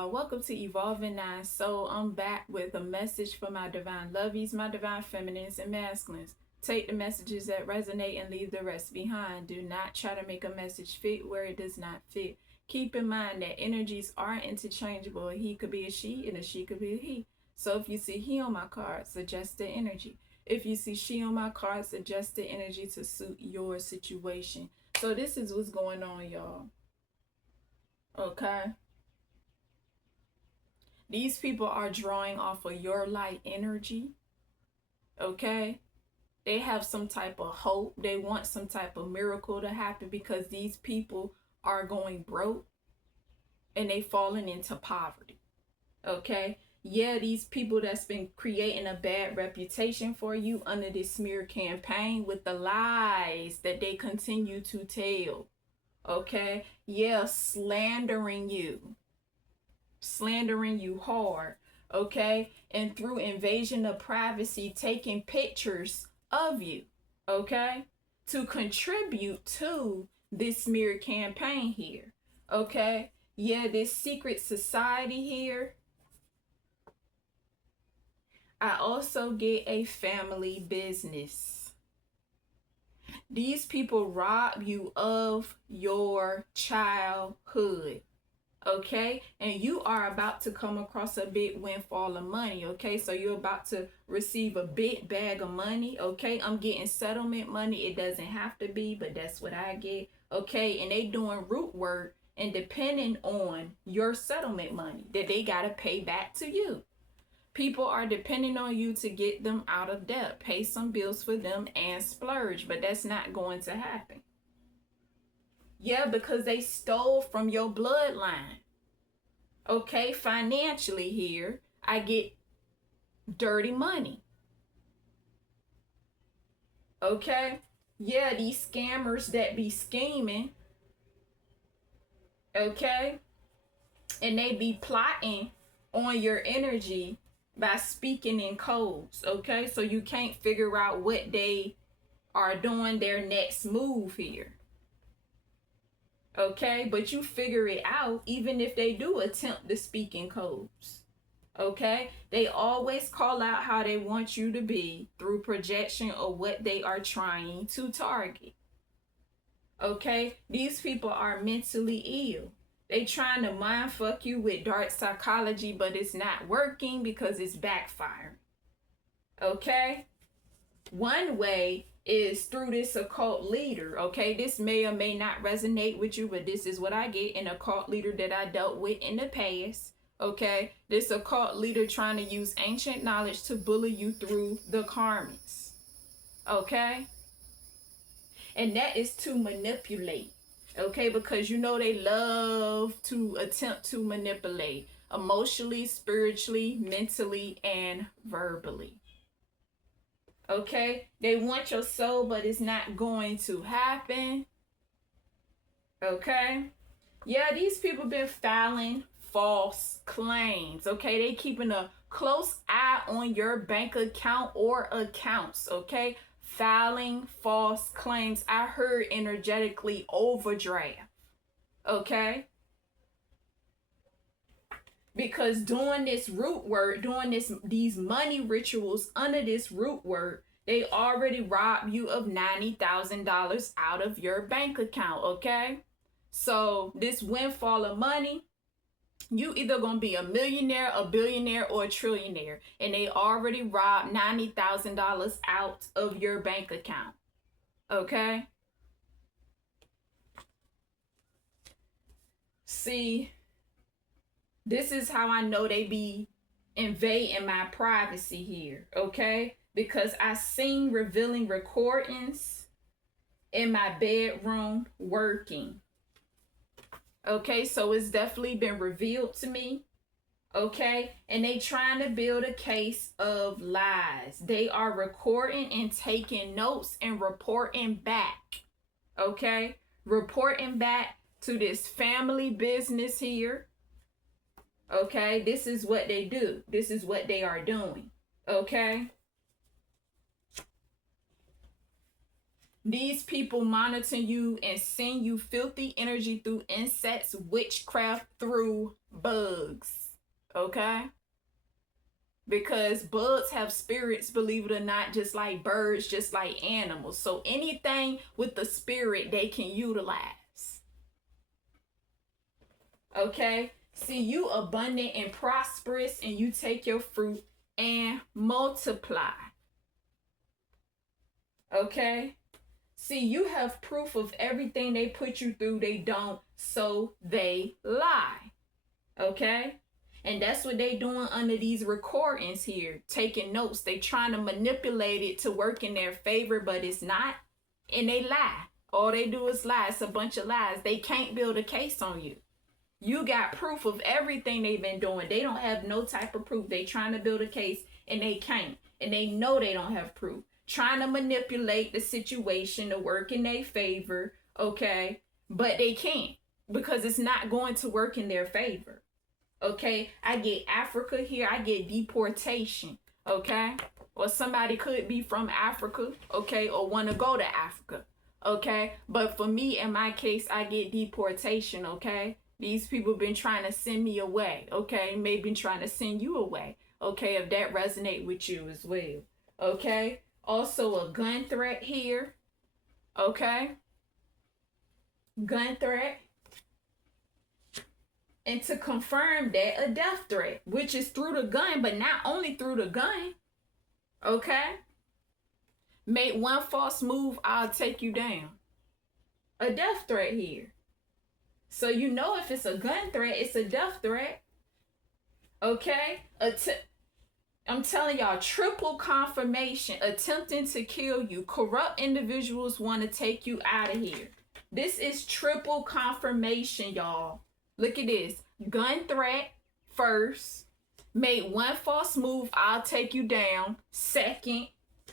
y'all. Welcome to Evolving Nine. So I'm back with a message for my divine lovies, my divine feminines and masculines. Take the messages that resonate and leave the rest behind. Do not try to make a message fit where it does not fit. Keep in mind that energies are interchangeable. A he could be a she and a she could be a he. So if you see he on my card, suggest the energy. If you see she on my card, suggest the energy to suit your situation. So this is what's going on, y'all. Okay. These people are drawing off of your light energy. Okay. They have some type of hope. They want some type of miracle to happen because these people are going broke and they falling into poverty. Okay. Yeah, these people that's been creating a bad reputation for you under this smear campaign with the lies that they continue to tell. Okay. Yeah, slandering you hard, okay? And through invasion of privacy, taking pictures of you, okay? To contribute to this smear campaign here, okay? Yeah, this secret society here. I also get a family business. These people rob you of your childhood. Okay, and you are about to come across a big windfall of money. Okay, so you're about to receive a big bag of money. Okay, I'm getting settlement money. It doesn't have to be, but that's what I get. Okay, and they doing root work and depending on your settlement money that they got to pay back to you. People are depending on you to get them out of debt, pay some bills for them and splurge, but that's not going to happen. Yeah, because they stole from your bloodline. Okay, financially here, I get dirty money. Okay, yeah, these scammers that be scheming. Okay, and they be plotting on your energy by speaking in codes. Okay, so you can't figure out what they are doing their next move here. Okay, but you figure it out even if they do attempt to speak in codes. Okay, they always call out how they want you to be through projection or what they are trying to target. Okay, these people are mentally ill. They trying to mind fuck you with dark psychology, but it's not working because it's backfiring. Okay, one way is through this occult leader. Okay, this may or may not resonate with you, but this is what I get: an occult leader that I dealt with in the past. Okay, this occult leader trying to use ancient knowledge to bully you through the karmas. Okay, and that is to manipulate. Okay, because you know they love to attempt to manipulate emotionally, spiritually, mentally, and verbally. Okay, they want your soul, but it's not going to happen. Okay, yeah, these people been filing false claims. Okay, they keeping a close eye on your bank account or accounts. Okay, filing false claims. I heard energetically overdraft. Okay, because doing this root work, doing these money rituals under this root work, they already robbed you of $90,000 out of your bank account. Okay, so this windfall of money, you either gonna be a millionaire, a billionaire, or a trillionaire, and they already robbed $90,000 out of your bank account. Okay, see, this is how I know they be invading my privacy here. Okay, because I seen revealing recordings in my bedroom working. Okay, so it's definitely been revealed to me. Okay, and they trying to build a case of lies. They are recording and taking notes and reporting back. Okay, reporting back to this family business here. Okay, this is what they do. This is what they are doing. Okay, These people monitor you and send you filthy energy through insects, witchcraft, through bugs. Okay? Because bugs have spirits, believe it or not, just like birds, just like animals. So anything with the spirit, they can utilize. Okay? See, you abundant and prosperous, and you take your fruit and multiply. Okay? See, you have proof of everything they put you through. They don't, so they lie. Okay? And that's what they doing under these recordings here, taking notes. They trying to manipulate it to work in their favor, but it's not. And they lie. All they do is lie. It's a bunch of lies. They can't build a case on you. You got proof of everything they've been doing. They don't have no type of proof. They trying to build a case and they can't. And they know they don't have proof. Trying to manipulate the situation to work in their favor, okay? But they can't, because it's not going to work in their favor. Okay, I get Africa here, I get deportation, okay? Or somebody could be from Africa, okay, or want to go to Africa, okay? But for me, in my case, I get deportation, okay? These people been trying to send me away, okay? Maybe trying to send you away, okay? If that resonate with you as well, okay? Also a gun threat here, okay? Gun threat. And to confirm that, a death threat, which is through the gun, but not only through the gun, okay? Make one false move, I'll take you down. A death threat here. So you know if it's a gun threat, it's a death threat, okay? I'm telling y'all, triple confirmation, attempting to kill you. Corrupt individuals want to take you out of here. This is triple confirmation, y'all. Look at this. Gun threat first. Made one false move, I'll take you down. Second.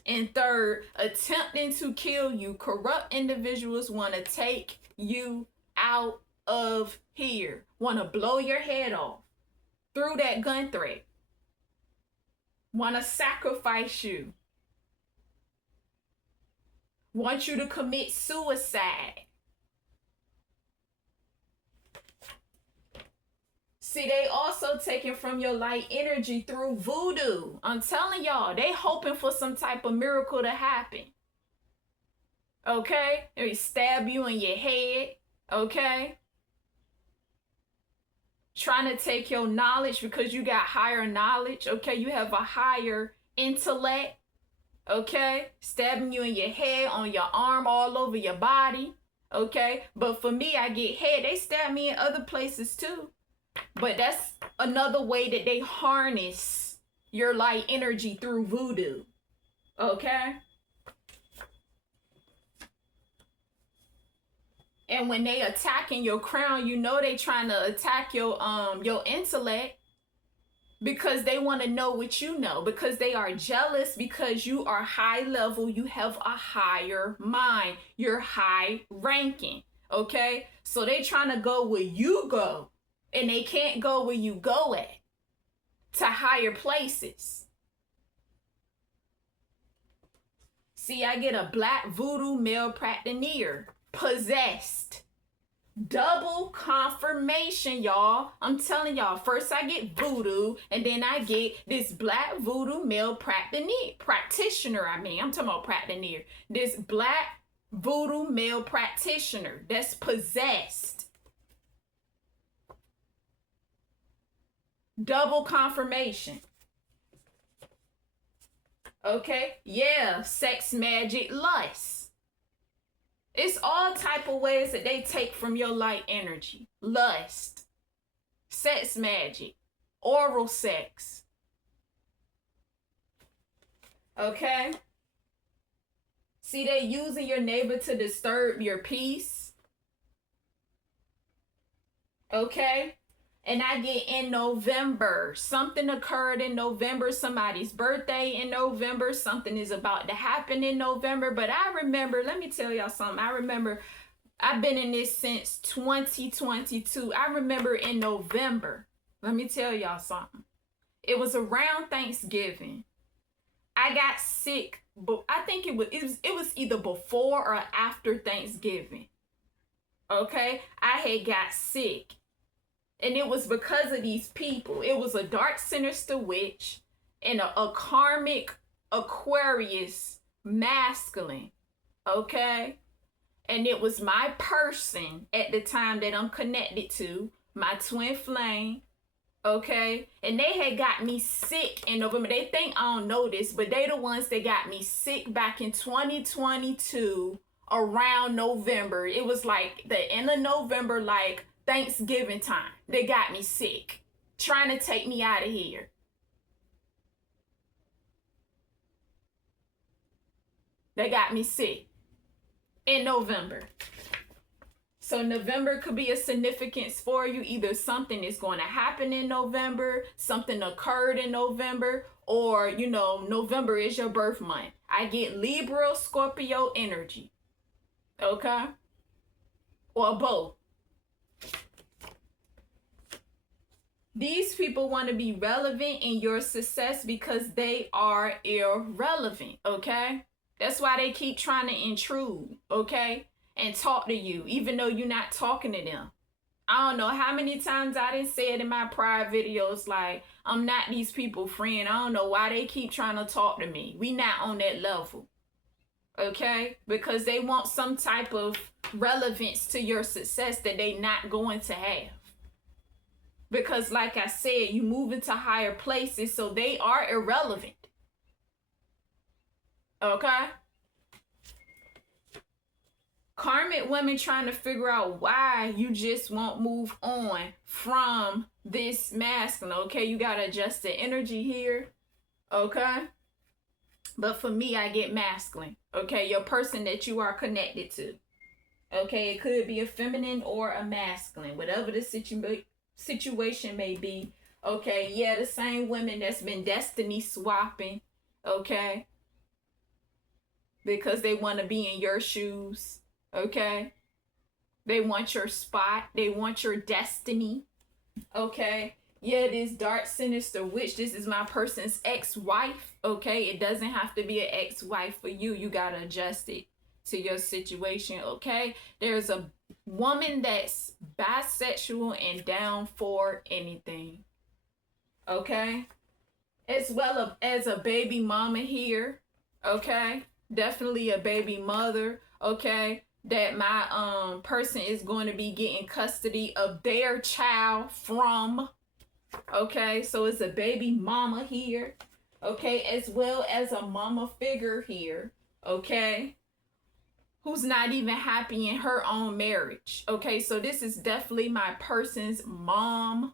And third, attempting to kill you. Corrupt individuals want to take you out of here. Want to blow your head off through that gun threat. Want to sacrifice you. Want you to commit suicide. See, they also taking from your light energy through voodoo. I'm telling y'all, they hoping for some type of miracle to happen. Okay? They stab you in your head. Okay? Trying to take your knowledge because you got higher knowledge. Okay? You have a higher intellect. Okay? Stabbing you in your head, on your arm, all over your body. Okay? But for me, I get head. They stab me in other places too. But that's another way that they harness your light energy through voodoo. Okay? And when they attacking your crown, you know they trying to attack your intellect, because they want to know what you know, because they are jealous, because you are high level, you have a higher mind, you're high ranking. Okay? So they trying to go where you go. And they can't go where you go at, to higher places. See, I get a black voodoo male practitioner, possessed. Double confirmation, y'all. I'm telling y'all, first I get voodoo, and then I get this black voodoo male practitioner. I'm talking about practitioner. This black voodoo male practitioner that's possessed. Double confirmation. Okay? Yeah, sex, magic, lust. It's all type of ways that they take from your light energy. Lust, sex magic, oral sex. Okay? See, they using your neighbor to disturb your peace. Okay? And I get in November. Something occurred in November. Somebody's birthday in November. Something is about to happen in November. But I remember, let me tell y'all something. I remember, I've been in this since 2022. I remember in November, let me tell y'all something. It was around Thanksgiving. I got sick, but I think it was either before or after Thanksgiving. Okay, I had got sick, and it was because of these people. It was a dark sinister witch and a karmic Aquarius masculine. Okay, and it was my person at the time that I'm connected to, my twin flame. Okay, and they had got me sick in November. They think I don't know this, but they the ones that got me sick back in 2022 around November. It was like the end of November, like Thanksgiving time. They got me sick, trying to take me out of here. They got me sick in November. So November could be a significance for you. Either something is going to happen in November, something occurred in November, or, November is your birth month. I get Libra, Scorpio energy. Okay? Or both. These people want to be relevant in your success because they are irrelevant. Okay? That's why they keep trying to intrude. Okay? And talk to you, even though you're not talking to them. I don't know how many times I done said in my prior videos, like, I'm not these people friend. I don't know why they keep trying to talk to me. We not on that level. Okay? Because they want some type of relevance to your success that they not going to have. Because like I said, you move into higher places, so they are irrelevant. Okay? Karmic women trying to figure out why you just won't move on from this masculine. Okay, you got to adjust the energy here. Okay? But for me, I get masculine. Okay, your person that you are connected to. Okay, it could be a feminine or a masculine. Whatever the situation may be. Okay, yeah, the same women that's been destiny swapping. Okay? Because they want to be in your shoes. Okay, they want your spot, they want your destiny. Okay, yeah, this dark sinister witch, this is my person's ex-wife. Okay, it doesn't have to be an ex-wife for you. You gotta adjust it to your situation. Okay, there's a woman that's bisexual and down for anything. Okay, as well as a baby mama here. Okay, definitely a baby mother. Okay, that my person is going to be getting custody of their child from. Okay, so it's a baby mama here. Okay, as well as a mama figure here. Okay, who's not even happy in her own marriage. Okay, so this is definitely my person's mom.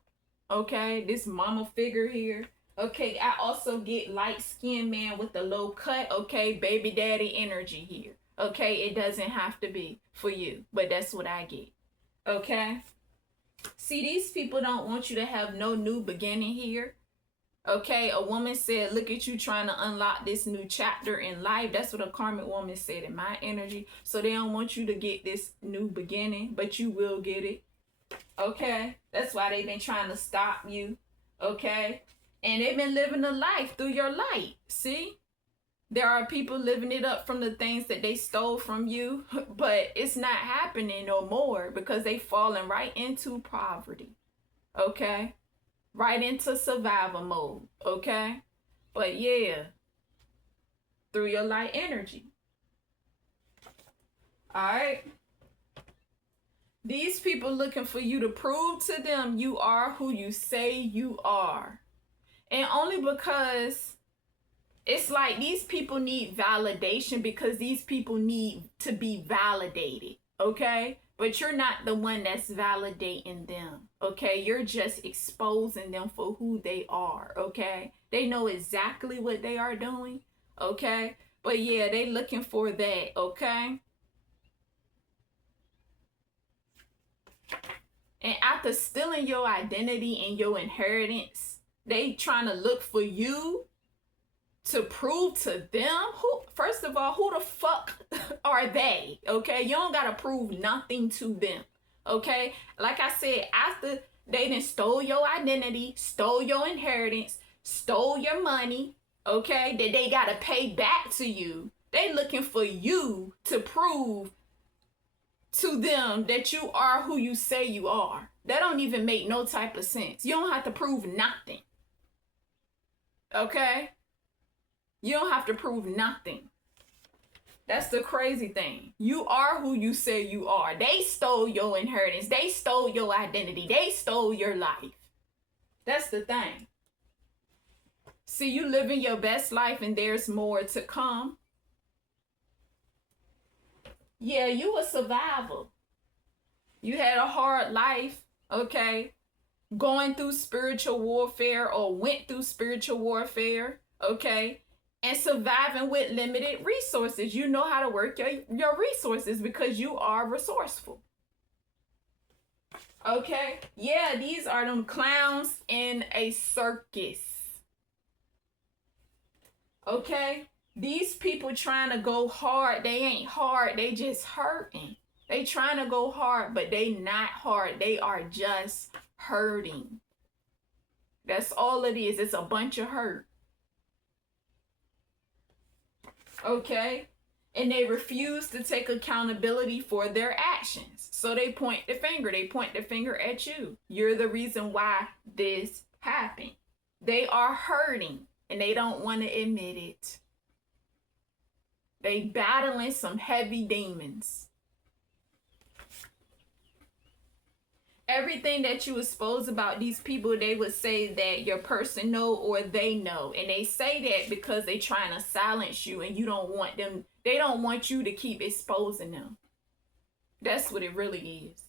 Okay, this mama figure here. Okay, I also get light-skinned man with a low cut. Okay, baby daddy energy here. Okay, it doesn't have to be for you, but that's what I get. Okay? See, these people don't want you to have no new beginning here. Okay, a woman said, look at you trying to unlock this new chapter in life. That's what a karmic woman said in my energy. So they don't want you to get this new beginning, but you will get it. Okay? That's why they've been trying to stop you. Okay? And they've been living a life through your light. See? There are people living it up from the things that they stole from you, but it's not happening no more because they falling right into poverty. Okay? Right into survival mode. Okay? But yeah, through your light energy. All right? These people looking for you to prove to them you are who you say you are. And only because it's like these people need validation because these people need to be validated, okay? But you're not the one that's validating them, okay? You're just exposing them for who they are, okay? They know exactly what they are doing, okay? But yeah, they looking for that, okay? And after stealing your identity and your inheritance, they trying to look for you to prove to them who, first of all, who the fuck are they? Okay, you don't gotta prove nothing to them. Okay, like I said, after they done stole your identity, stole your inheritance, stole your money. okay, that they got to pay back to you. They looking for you to prove to them that you are who you say you are. That don't even make no type of sense. You don't have to prove nothing. Okay? You don't have to prove nothing. That's the crazy thing. You are who you say you are. They stole your inheritance. They stole your identity. They stole your life. That's the thing. See, you living your best life and there's more to come. Yeah, you a survivor. You had a hard life, okay? Going through spiritual warfare or went through spiritual warfare, okay? And surviving with limited resources. You know how to work your resources because you are resourceful. Okay? Yeah, these are them clowns in a circus. Okay? These people trying to go hard, they ain't hard, they just hurting. They trying to go hard, but they not hard. They are just hurting. That's all it is. It's a bunch of hurt. Okay? And they refuse to take accountability for their actions. So they point the finger. They point the finger at you. You're the reason why this happened. They are hurting and they don't want to admit it. They battling some heavy demons. Everything that you expose about these people, they would say that your person know or they know. And they say that because they trying to silence you and you don't want them. They don't want you to keep exposing them. That's what it really is.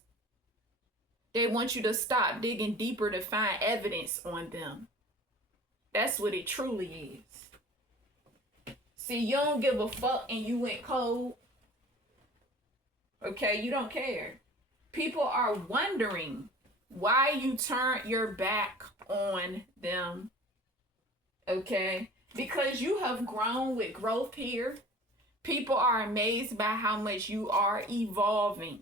They want you to stop digging deeper to find evidence on them. That's what it truly is. See, you don't give a fuck and you went cold. Okay, you don't care. People are wondering why you turned your back on them. Okay? Because you have grown with growth here. People are amazed by how much you are evolving.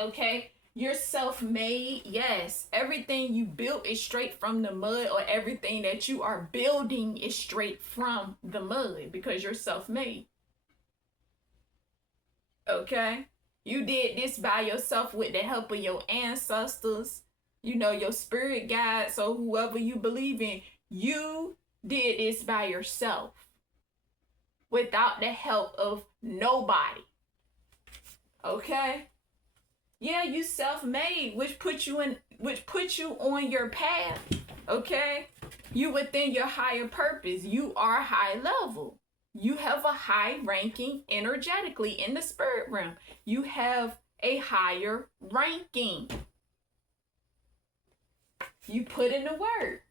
Okay? You're self-made. Yes. Everything you built is straight from the mud, or everything that you are building is straight from the mud because you're self-made. Okay? You did this by yourself with the help of your ancestors, you know, your spirit guides, or whoever you believe in. You did this by yourself without the help of nobody. Okay? Yeah, you self-made, which put you on your path. Okay? You within your higher purpose. You are high level. You have a high ranking energetically in the spirit realm. You have a higher ranking. You put in the work.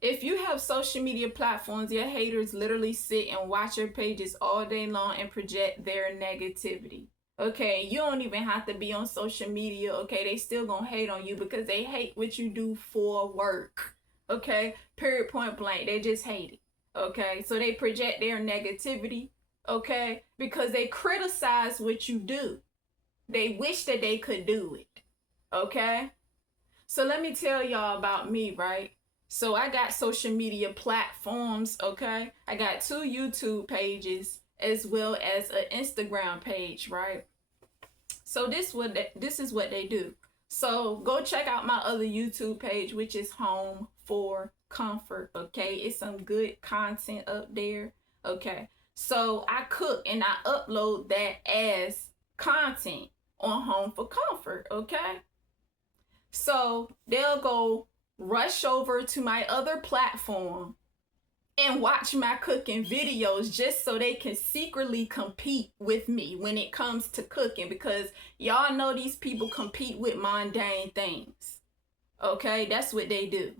If you have social media platforms, your haters literally sit and watch your pages all day long and project their negativity. Okay, you don't even have to be on social media. Okay, they still gonna hate on you because they hate what you do for work. Okay, period, point blank. They just hate it. Okay, so they project their negativity, okay, because they criticize what you do. They wish that they could do it, okay? So let me tell y'all about me, right? So I got social media platforms, okay? I got 2 YouTube pages as well as an Instagram page, right? So this is what they do. So go check out my other YouTube page, which is Home for Comfort. Okay, it's some good content up there. Okay, so I cook and I upload that as content on Home for Comfort. Okay, so they'll go rush over to my other platform and watch my cooking videos just so they can secretly compete with me when it comes to cooking, because y'all know these people compete with mundane things. Okay, that's what they do.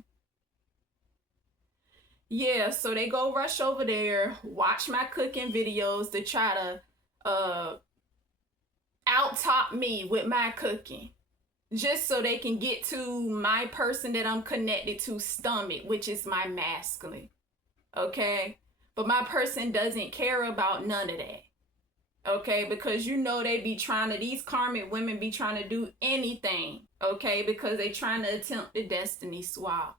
Yeah, so they go rush over there, watch my cooking videos to try to out-top me with my cooking, just so they can get to my person that I'm connected to stomach, which is my masculine. Okay, but my person doesn't care about none of that. Okay, because you know they be trying to, these karmic women be trying to do anything. Okay, because they trying to attempt the destiny swap.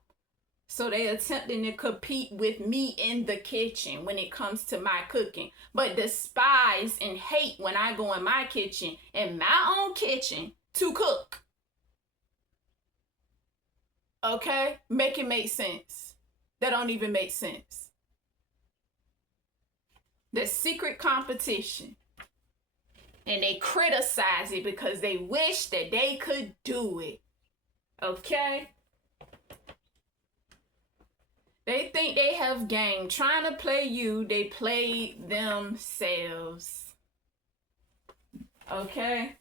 So they attempting to compete with me in the kitchen when it comes to my cooking, but despise and hate when I go in my kitchen, in my own kitchen, to cook. Okay? Make it make sense. That don't even make sense. The secret competition. And they criticize it because they wish that they could do it. Okay? They think they have game. Trying to play you, they play themselves. Okay?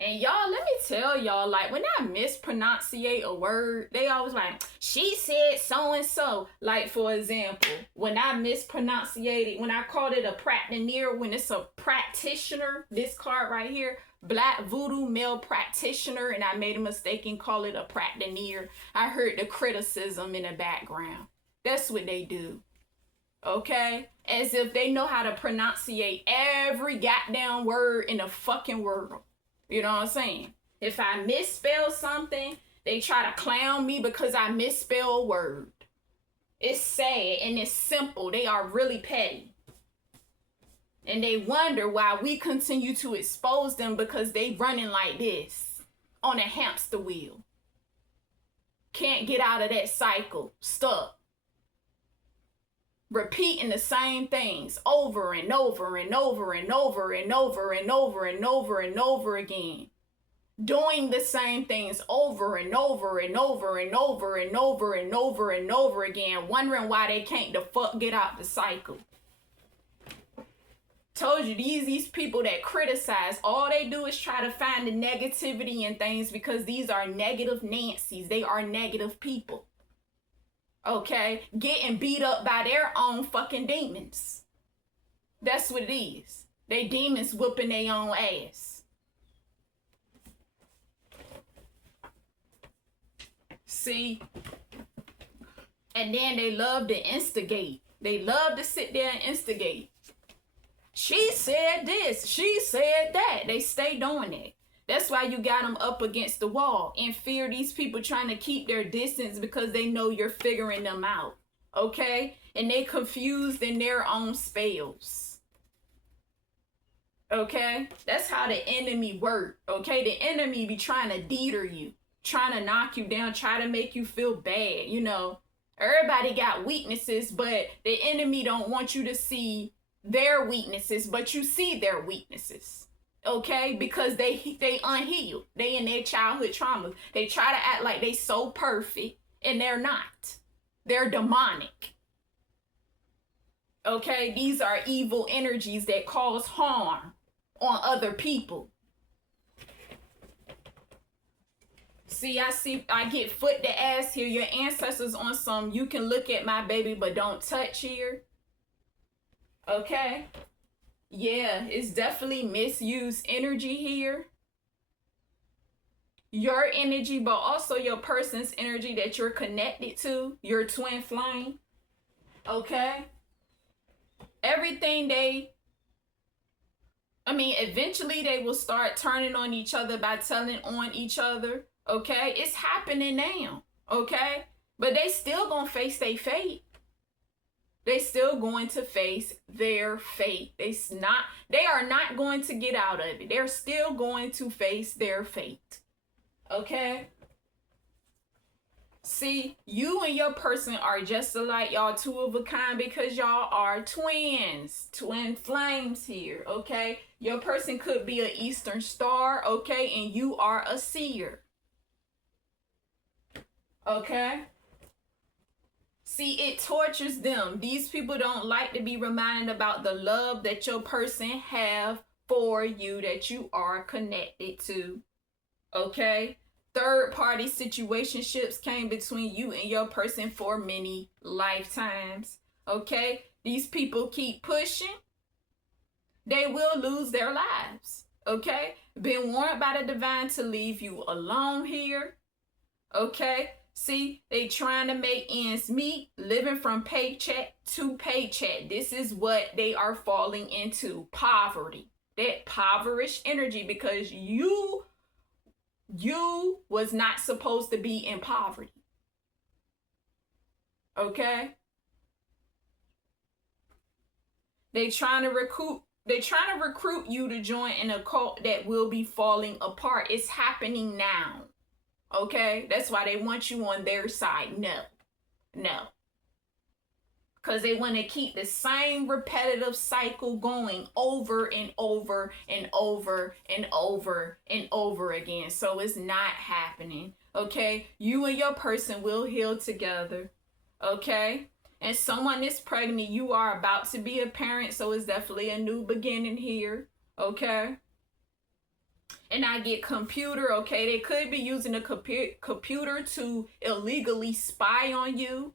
And y'all, let me tell y'all, like, when I mispronunciate a word, they always like, she said so-and-so. Like, for example, when I mispronunciated, when I called it a practitioner, when it's a practitioner, this card right here, Black Voodoo Male Practitioner, and I made a mistake and call it a practitioner, I heard the criticism in the background. That's what they do. Okay? As if they know how to pronunciate every goddamn word in the fucking world. You know what I'm saying? If I misspell something, they try to clown me because I misspell a word. It's sad and it's simple. They are really petty. And they wonder why we continue to expose them because they running like this on a hamster wheel. Can't get out of that cycle. Stuck. Repeating the same things over and over and over and over and over and over and over and over again. Doing the same things over and over and over and over and over and over and over again, wondering why they can't the fuck get out the cycle. Told you, these people that criticize, all they do is try to find the negativity in things because these are negative Nancy's. They are negative people. Okay, getting beat up by their own fucking demons. That's what it is. They demons whooping their own ass. See? And then they love to instigate. They love to sit there and instigate. She said this. She said that. They stay doing it. That's why you got them up against the wall and fear these people trying to keep their distance because they know you're figuring them out. Okay? And they confused in their own spells. Okay? That's how the enemy work. Okay? The enemy be trying to deter you. Trying to knock you down. Try to make you feel bad. You know? Everybody got weaknesses, but the enemy don't want you to see their weaknesses, but you see their weaknesses. Okay, because they unhealed. They in their childhood traumas. They try to act like they so perfect, and they're not. They're demonic. Okay, these are evil energies that cause harm on other people. See, I get foot to ass here. Your ancestors on some, you can look at my baby, but don't touch here. Okay. Yeah, it's definitely misused energy here. Your energy, but also your person's energy that you're connected to, your twin flame. Okay? Everything eventually they will start turning on each other by telling on each other. Okay? It's happening now. Okay? But they still gonna face their fate. They still going to face their fate. They are not going to get out of it. They're still going to face their fate. Okay? See, you and your person are just alike. Y'all two of a kind because y'all are twins. Twin flames here, okay? Your person could be an Eastern Star, okay? And you are a seer. Okay? See, it tortures them. These people don't like to be reminded about the love that your person have for you, that you are connected to. Okay? Third-party situationships came between you and your person for many lifetimes. Okay? These people keep pushing. They will lose their lives. Okay? Been warned by the divine to leave you alone here. Okay? See, they trying to make ends meet, living from paycheck to paycheck. This is what they are falling into, poverty. That impoverished energy because you was not supposed to be in poverty. Okay? They trying to recruit you to join an occult that will be falling apart. It's happening now. Okay? That's why they want you on their side. No. Because they want to keep the same repetitive cycle going over and over and over and over and over again. So it's not happening. Okay? You and your person will heal together. Okay? And someone is pregnant. You are about to be a parent. So it's definitely a new beginning here. Okay? And I get computer. Okay? They could be using a computer to illegally spy on you.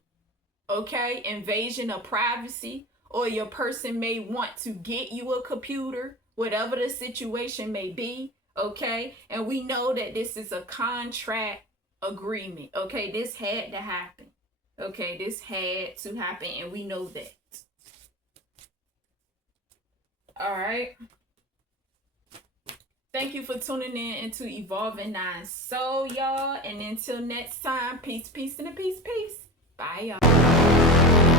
Okay, invasion of privacy, or your person may want to get you a computer, whatever the situation may be. Okay, and we know that this is a contract agreement. Okay, this had to happen. Okay, this had to happen, and we know that. All right. Thank you for tuning in into Evolving Nine Soul, y'all. And until next time, peace, peace, and a peace, peace. Bye, y'all.